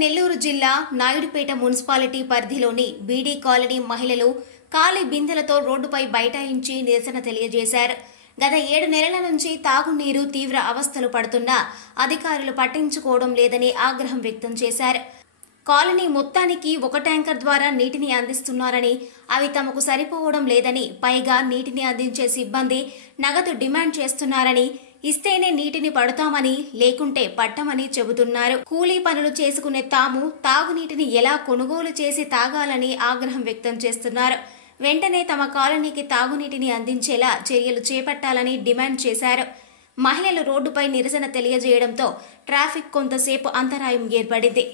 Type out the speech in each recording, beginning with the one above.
నెల్లూరు జిల్లా నాయుడుపేట మున్సిపాలిటీ పరిధిలోని బీడీ కాలనీ మహిళలు ఖాళీ బిందెలతో రోడ్డుపై బైఠాయించి నిరసన తెలియజేశారు. గత 7 నెలల నుంచి తాగునీరు తీవ్ర అవస్థలు పడుతున్నా అధికారులు పట్టించుకోవడం లేదని ఆగ్రహం వ్యక్తం చేశారు. కాలనీ మొత్తానికి ఒక ట్యాంకర్ ద్వారా నీటిని అందిస్తున్నారని, అవి తమకు సరిపోవడం లేదని, పైగా నీటిని అందించే సిబ్బంది నగదు డిమాండ్ చేస్తున్నారని, ఇస్తేనే నీటిని పడతామని, లేకుంటే పట్టమని చెబుతున్నారు. కూలీ పనులు చేసుకునే తాము తాగునీటిని ఎలా కొనుగోలు చేసి తాగాలని ఆగ్రహం వ్యక్తం చేస్తున్నారు. వెంటనే తమ కాలనీకి తాగునీటిని అందించేలా చర్యలు చేపట్టాలని డిమాండ్ చేశారు. మహిళలు రోడ్డుపై నిరసన తెలియజేయడంతో ట్రాఫిక్ కొంతసేపు అంతరాయం ఏర్పడింది.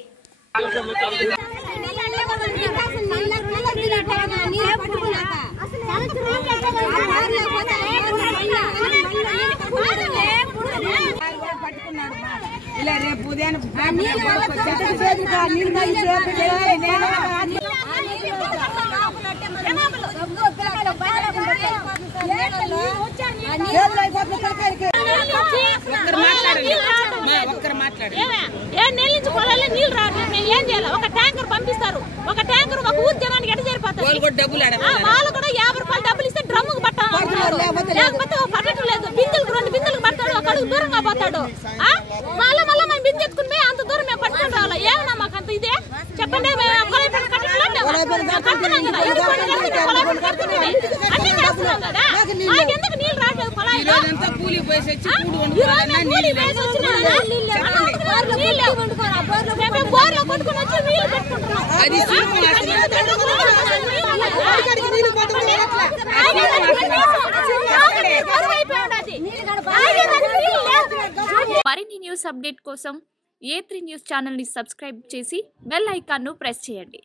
ఇలా రేపు ఉదయం నీళ్ళు రాదు. మేము ఏం చేయాలి? ఒక ట్యాంకర్ పంపిస్తారు. ఒక ట్యాంకర్ ఒక ఊరు జనానికి ఎట చేరిపోతారు. వాళ్ళు కూడా 50 రూపాయలు డబ్బులు ఇస్తే డ్రమ్ముకు పట్టాలి, లేకపోతే పట్టడం లేదు. బిందులకు 2 బిందులకు పడతాడు, ఒక అడుగు దూరంగా పోతాడు. మళ్ళీ మేము బిందు ఎత్తుకుని పోయి అంత దూరం మేము పట్టుకుని రావాలి. ఏమన్నా మాకు అంత ఇదే చెప్పండి. ఎందుకు నీళ్ళు రావట్లేదు? బోర్లో కొట్టుకుని వచ్చి నీళ్ళు పెట్టుకుంటున్నాం. మరిన్ని న్యూస్ అప్డేట్ కోసం A3 న్యూస్ ఛానల్ ని సబ్స్క్రైబ్ చేసి బెల్ ఐకాన్ ను ప్రెస్ చేయండి.